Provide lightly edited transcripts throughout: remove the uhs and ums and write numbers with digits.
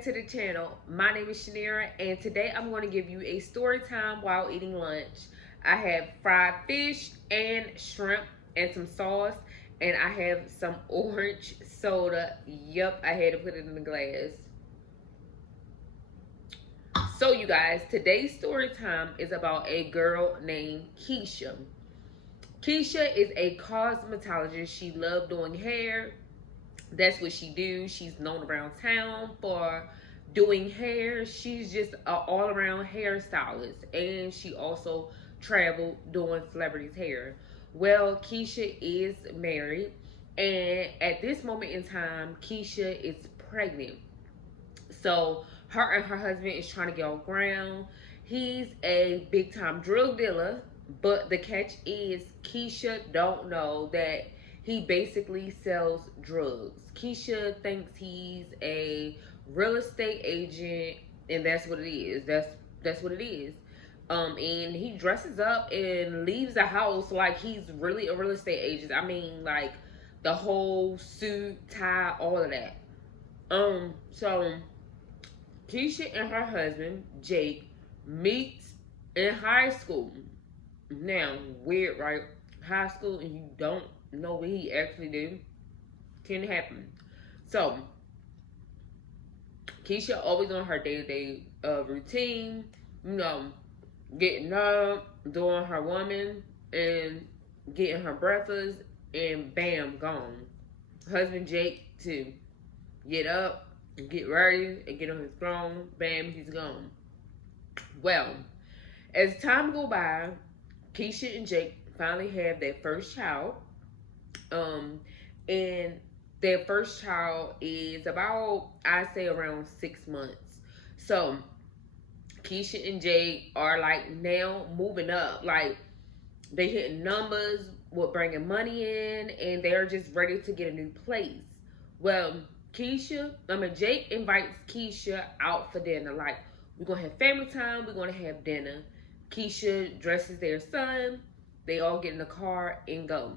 back to the channel. My name is Shanira, and today I'm going to give you a story time while eating lunch. I have fried fish and shrimp and some sauce, and I have some orange soda. Yup, I had to put it in the glass. So you guys, today's story time is about a girl named Keisha. Keisha is a cosmetologist. She loves doing hair. That's what she do. She's known around town for doing hair. She's just an all-around hairstylist, and she also traveled doing celebrities' hair. Well, Keisha is married, and at this moment in time, Keisha is pregnant. So her and her husband is trying to get off ground. He's a big time drug dealer, but the catch is Keisha don't know that he basically sells drugs. Keisha thinks he's a real estate agent, and that's what it is. That's what it is. And he dresses up and leaves the house like he's really a real estate agent. I mean, like the whole suit, tie, all of that. So Keisha and her husband, Jake, meet in high school. Now, weird, right? High school and you don't know what he actually did. Can happen. So, Keisha always on her day-to-day routine, you know, getting up, doing her woman, and getting her breakfast, and bam, gone. Husband Jake, too. Get up, get ready, and get on his throne, bam, he's gone. Well, as time go by, Keisha and Jake finally have their first child. And their first child is about, I say, around 6 months. So Keisha and Jake are like now moving up. Like they hitting numbers with bringing money in, and they're just ready to get a new place. Well, Jake invites Keisha out for dinner. Like, we're gonna have family time, we're gonna have dinner. Keisha dresses their son, they all get in the car and go.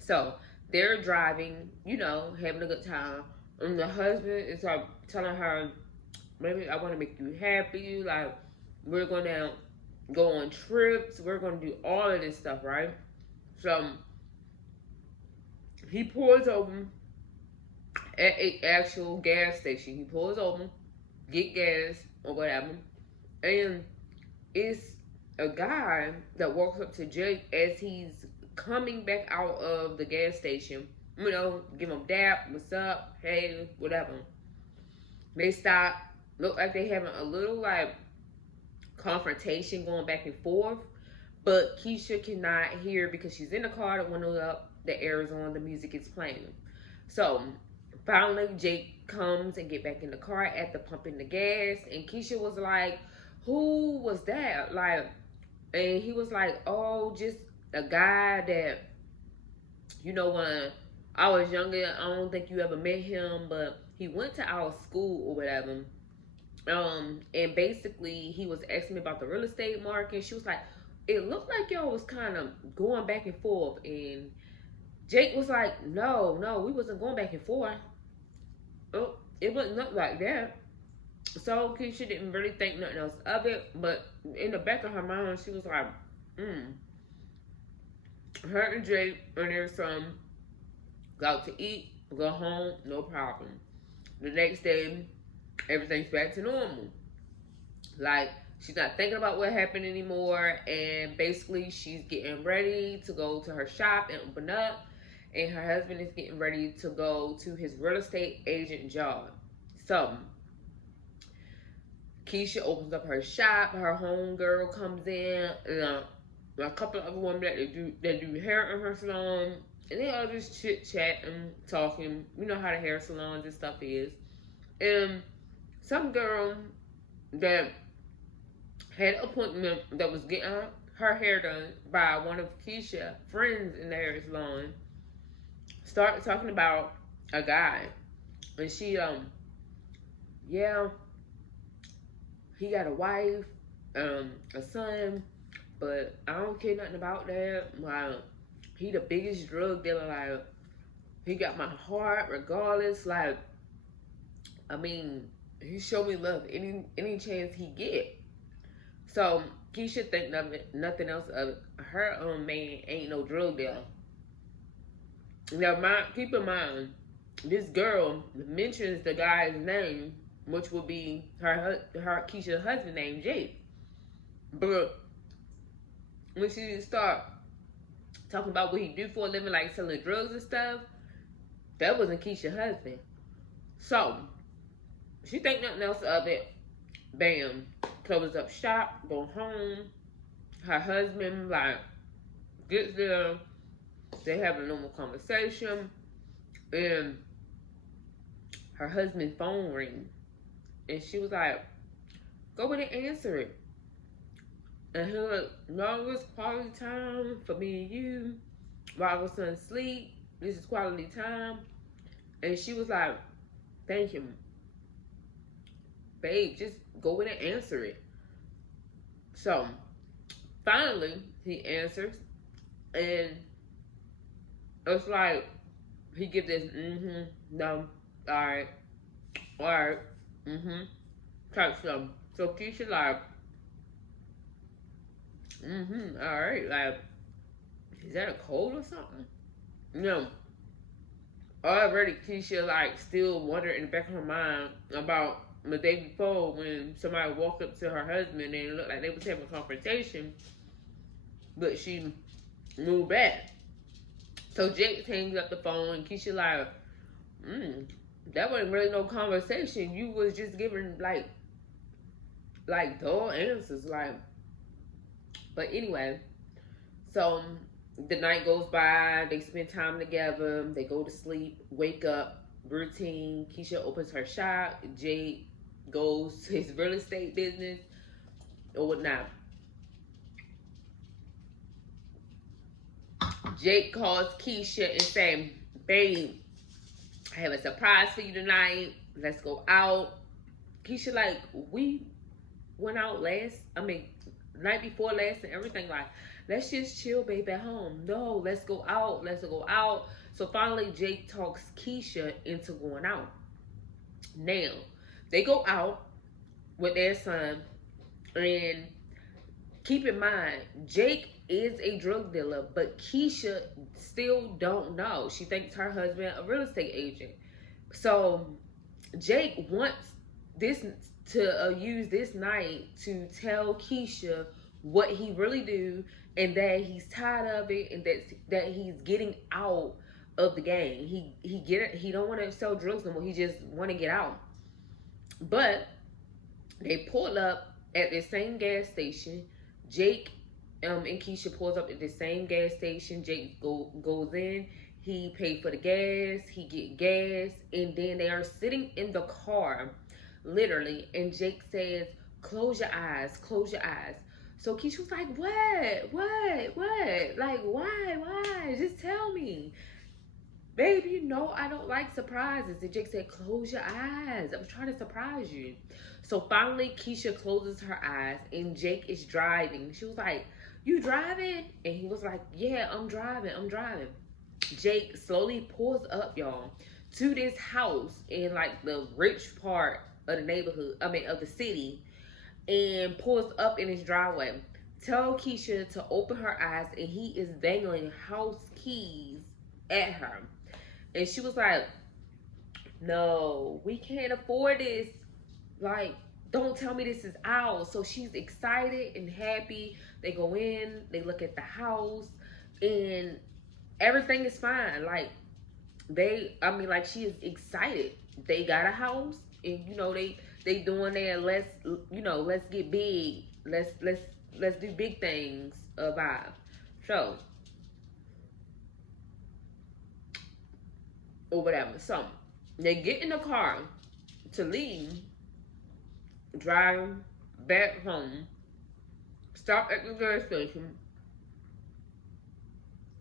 So they're driving, you know, having a good time. And the husband is like telling her, maybe I want to make you happy. Like, we're going to go on trips. We're going to do all of this stuff, right? So he pulls over at an actual gas station. He pulls over, get gas or whatever. And it's a guy that walks up to Jake as he's coming back out of the gas station, you know, give him dap, what's up, hey, whatever. They stop, look like they having a little like confrontation going back and forth, but Keisha cannot hear because she's in the car, the window up, the air is on, the music is playing. So finally Jake comes and get back in the car at the pumping the gas, and Keisha was like, who was that? Like, and he was like, oh, just a guy that, you know, when I was younger, I don't think you ever met him, but he went to our school or whatever. And basically he was asking me about the real estate market. She was like, it looked like y'all was kind of going back and forth. And Jake was like, no, we wasn't going back and forth. Oh, it wouldn't look like that. So Keisha didn't really think nothing else of it, but in the back of her mind, she was like, her and Jake and their son go out to eat, go home, no problem. The next day, everything's back to normal. Like, she's not thinking about what happened anymore, and basically she's getting ready to go to her shop and open up, and her husband is getting ready to go to his real estate agent job. So Keisha opens up her shop, her homegirl comes in, and a couple of other women that do hair in her salon, and they all just chit chatting, talking. You know how the hair salons and stuff is. And some girl that had an appointment that was getting her hair done by one of Keisha's friends in the hair salon started talking about a guy, and she yeah, he got a wife, a son. But I don't care nothing about that. Like, he the biggest drug dealer. Like, he got my heart regardless. Like, I mean, he show me love any chance he get. So Keisha think nothing else of it. Her own man ain't no drug dealer. Now, keep in mind, this girl mentions the guy's name, which would be her Keisha's husband named Jake. But when she start talking about what he do for a living, like selling drugs and stuff, that wasn't Keisha's husband. So she think nothing else of it. Bam, closes up shop, go home. Her husband like gets there. They have a normal conversation, and her husband's phone rings, and she was like, "Go in and answer it." And he was like, "No, it's quality time for me and you. While our son sleep, this is quality time." And she was like, "Thank him, babe. Just go in and answer it." So finally, he answers, and it's like he gives this no, all right, type stuff. So Keisha like, all right, like, is that a cold or something? No. Already Keisha like still wondering in the back of her mind about the day before when somebody walked up to her husband and it looked like they was having a confrontation, but she moved back. So Jake hangs up the phone and Keisha like, that wasn't really no conversation. You was just giving like dull answers, like. But anyway, so the night goes by, they spend time together, they go to sleep, wake up, routine. Keisha opens her shop, Jake goes to his real estate business or whatnot. Jake calls Keisha and says, "Babe, I have a surprise for you tonight. Let's go out." Keisha like, "We went out night before last and everything, like, let's just chill, babe, at home." "No, let's go out. Let's go out." So finally, Jake talks Keisha into going out. Now, they go out with their son, and keep in mind, Jake is a drug dealer, but Keisha still don't know. She thinks her husband a real estate agent. So Jake wants this to use this night to tell Keisha what he really do, and that he's tired of it, and that he's getting out of the game. He don't want to sell drugs no more. He just want to get out. But they pull up at the same gas station. Jake and Keisha pulls up at the same gas station. Jake goes in. He paid for the gas. He get gas, and then they are sitting in the car, literally. And Jake says, "Close your eyes. Close your eyes." So Keisha was like, "What? Like, why? Just tell me." "Babe, you know I don't like surprises." And Jake said, "Close your eyes. I'm trying to surprise you." So finally, Keisha closes her eyes, and Jake is driving. She was like, "You driving?" And he was like, "Yeah, I'm driving. Jake slowly pulls up, y'all, to this house in like the rich part of the neighborhood, of the city, and pulls up in his driveway. Tell Keisha to open her eyes, and he is dangling house keys at her. And she was like, "No, we can't afford this. Like, don't tell me this is ours." So she's excited and happy. They go in, they look at the house, and everything is fine. Like, she is excited. They got a house, and they doing their let's get big. Let's do big things vibe. So, or whatever. So they get in the car to leave, drive back home, stop at the gas station,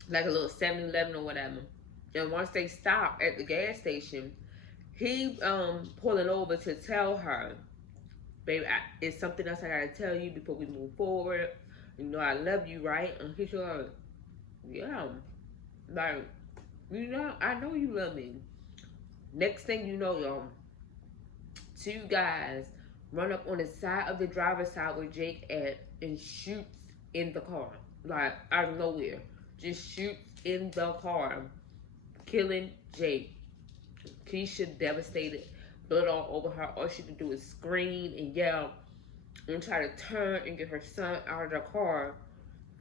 like a little 7-Eleven or whatever. And once they stop at the gas station, he pulling over to tell her, "Baby, it's something else I gotta tell you before we move forward. You know I love you, right?" And he's like, "Yeah, like, I know you love me." Next thing you know, y'all, two guys run up on the side of the driver's side where Jake at and shoots in the car. Like, out of nowhere. Just shoots in the car, killing Jake. Keisha devastated, blood all over her. All she could do is scream and yell and try to turn and get her son out of the car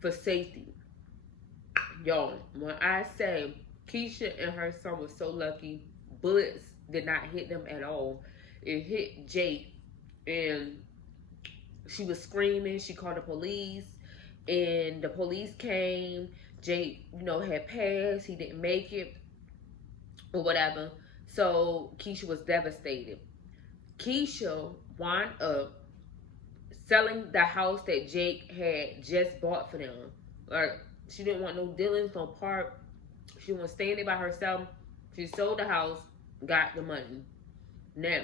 for safety. Yo, when I say Keisha and her son was so lucky, bullets did not hit them at all. It hit Jake, and she was screaming. She called the police, and the police came. Jake, had passed. He didn't make it, or whatever. So Keisha was devastated. Keisha wound up selling the house that Jake had just bought for them. Like, she didn't want no dealings, no part. She didn't want to stay in there by herself. She sold the house, got the money. Now,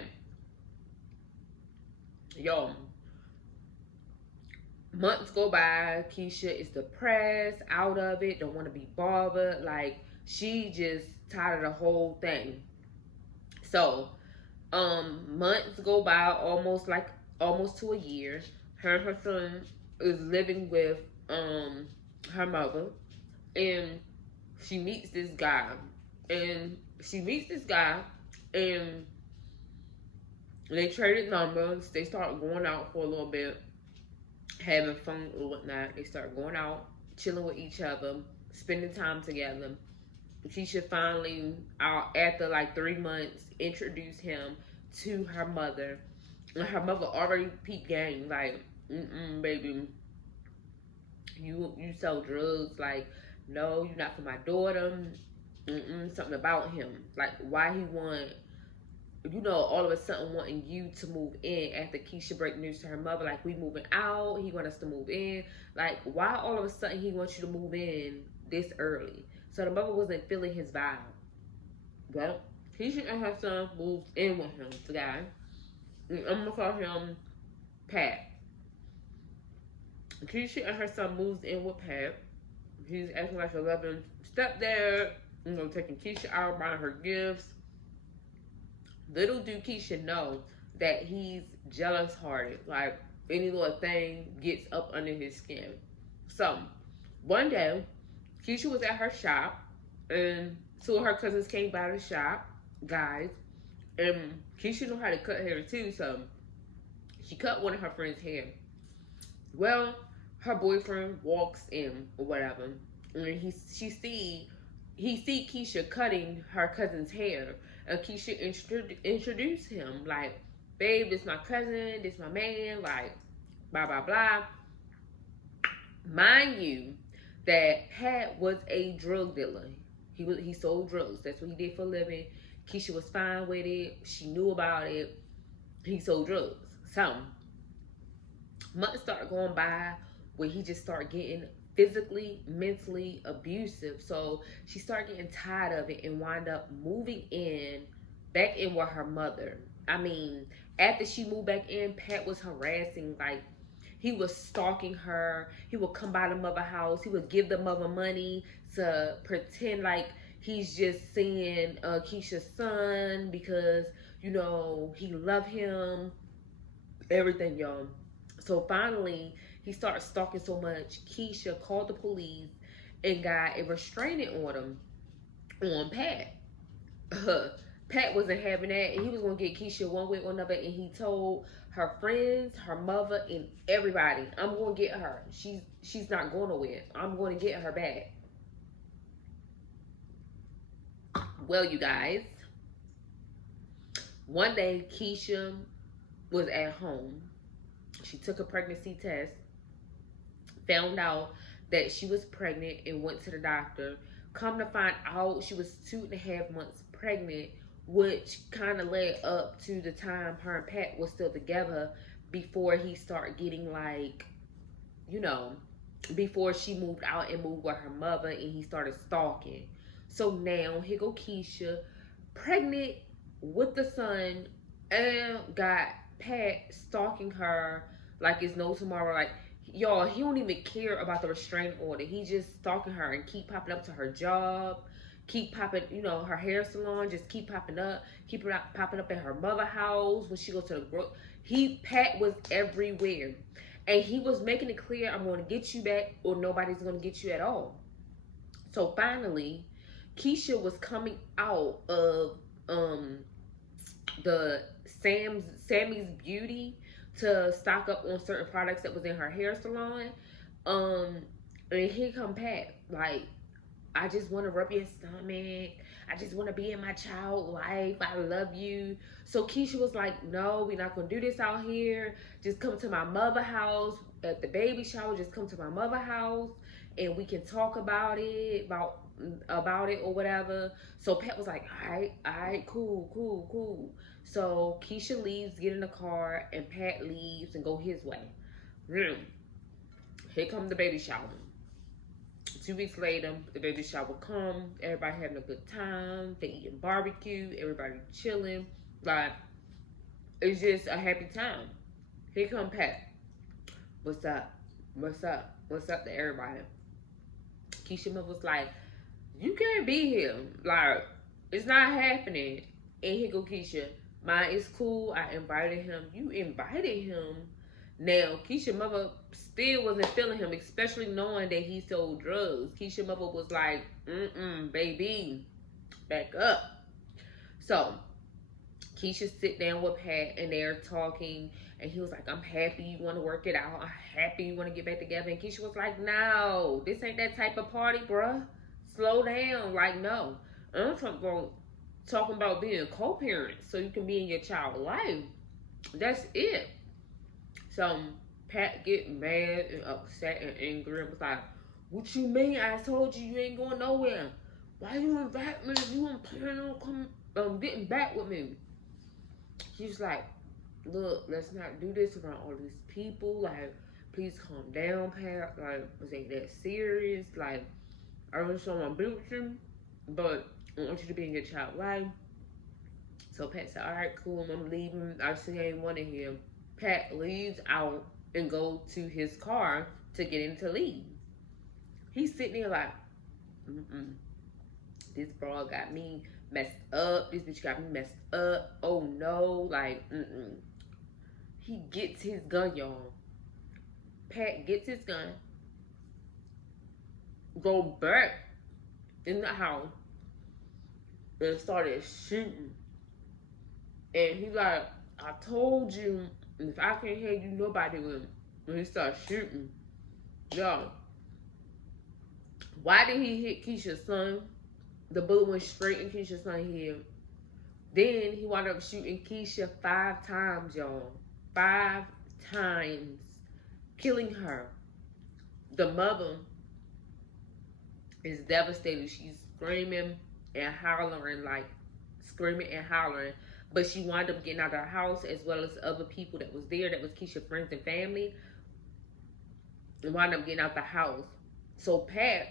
yo, months go by. Keisha is depressed, out of it, don't want to be bothered. Like, she just tired of the whole thing. So, months go by, almost to a year. Her and her son is living with her mother, and she meets this guy, and they traded numbers. They start going out for a little bit, having fun or whatnot. They start going out, chilling with each other, spending time together. Keisha finally, after like 3 months, introduced him to her mother. And her mother already peeped game, like, baby, you sell drugs. Like, no, you're not for my daughter. Something about him. Like, why he want, all of a sudden wanting you to move in after Keisha break news to her mother. Like, we moving out. He want us to move in. Like, why all of a sudden he wants you to move in this early? So the mother wasn't feeling his vibe. Well, Keisha and her son moved in with him, the guy. I'm gonna call him Pat. Keisha and her son moves in with Pat. He's acting like a loving stepdad, taking Keisha out, buying her gifts. Little do Keisha know that he's jealous-hearted. Like, any little thing gets up under his skin. So, one day, Keisha was at her shop, and two of her cousins came by the shop, guys, and Keisha knew how to cut hair too, so she cut one of her friend's hair. Well, her boyfriend walks in or whatever, and he see Keisha cutting her cousin's hair, and Keisha introduced him, like, babe, this my cousin, this my man, like, blah blah blah. Mind you, that Pat was a drug dealer. He sold drugs. That's what he did for a living. Keisha was fine with it. She knew about it. He sold drugs. So, months started going by where he just started getting physically, mentally abusive. So, she started getting tired of it and wound up moving back in with her mother. I mean, after she moved back in, Pat was harassing, like, he was stalking her. He would come by the mother house. He would give the mother money to pretend like he's just seeing Keisha's son because, he loved him. Everything, y'all. So finally, he started stalking so much. Keisha called the police and got a restraining order on Pat. Pat wasn't having that. He was going to get Keisha one way or another, and he told her friends, her mother, and everybody, I'm going to get her. She's not going nowhere. I'm going to get her back. Well, you guys, one day Keisha was at home. She took a pregnancy test, found out that she was pregnant, and went to the doctor. Come to find out, she was 2.5 months pregnant, which kind of led up to the time her and Pat was still together before he started getting, like, before she moved out and moved with her mother and he started stalking. So now, here go Keisha, pregnant with the son, and got Pat stalking her like it's no tomorrow. Like, y'all, he don't even care about the restraining order. He just stalking her and keep popping up to her job, keep popping, her hair salon just keep popping up, popping up at her mother house when she goes to the Pat was everywhere. And he was making it clear, I'm going to get you back or nobody's going to get you at all. So finally, Keisha was coming out of the Sammy's Beauty to stock up on certain products that was in her hair salon. And here come Pat, like, I just want to rub your stomach. I just want to be in my child life. I love you. So Keisha was like, no, we're not going to do this out here. Just come to my mother house at the baby shower. Just come to my mother house and we can talk about it, about it or whatever. So Pat was like, all right, cool. So Keisha leaves, get in the car, and Pat leaves and go his way. Here comes the baby shower. 2 weeks later, the baby shower come. Everybody having a good time. They eating barbecue. Everybody chilling. Like, it's just a happy time. Here come Pat. What's up? What's up to everybody? Keisha mother was like, you can't be here. Like, it's not happening. And here go Keisha. Mine is cool. I invited him. You invited him? Now, Keisha mother still wasn't feeling him, especially knowing that he sold drugs. Keisha mother was like, baby, back up. So, Keisha sit down with Pat, and they're talking, and he was like, I'm happy you want to work it out. I'm happy you want to get back together. And Keisha was like, no, this ain't that type of party, bruh. Slow down. Like, no. I'm talking about being co-parents so you can be in your child's life. That's it. So Pat get mad and upset and angry and was like, what you mean? I told you you ain't going nowhere. Why you invite me if you don't plan on getting back with me? She's like, look, let's not do this around all these people. Like, please calm down, Pat. Like, this ain't that serious. Like, I just want to be with you, but I want you to be in your child's life. So Pat said, all right, cool, I'm leaving. I see I ain't wanting him. Pat leaves out and goes to his car to get him to leave. He's sitting there like, this bra got me messed up. This bitch got me messed up. Oh no, like, He gets his gun, y'all. Pat gets his gun, go back in the house, and started shooting. And he like, I told you, if I can't hear you, nobody will. When he started shooting, y'all, why did he hit Keisha's son? The bullet went straight in Keisha's son's head. Then he wound up shooting Keisha 5 times, y'all. 5 times, killing her. The mother is devastated. She's screaming and hollering, but she wound up getting out of the house, as well as other people that was there, that was Keisha's friends and family, and wound up getting out the house. So Pat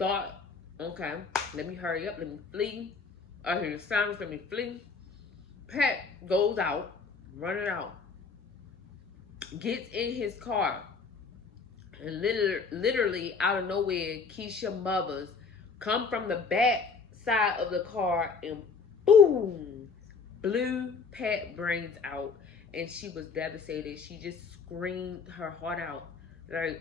thought, okay, let me hurry up, let me flee. I hear the sounds, let me flee. Pat goes out, running out, gets in his car, and literally out of nowhere, Keisha mothers come from the back side of the car and boom, blew Pat brains out, and she was devastated. She just screamed her heart out. Like,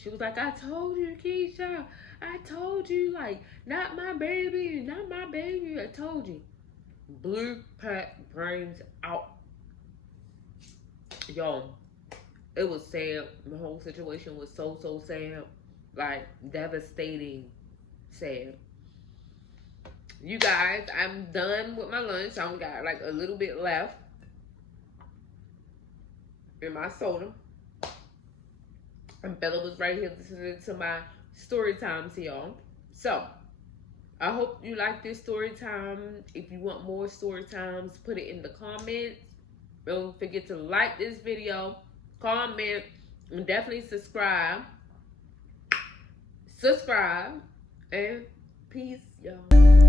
she was like, I told you, Keisha. I told you, like, not my baby, not my baby. I told you. Blew Pat brains out. Yo, it was sad. The whole situation was so sad. Like, devastating sad. You guys, I'm done with my lunch. I only got like a little bit left in my soda. And Bella was right here listening to my story times, y'all. So, I hope you like this story time. If you want more story times, put it in the comments. Don't forget to like this video, comment, and definitely subscribe. And peace, y'all.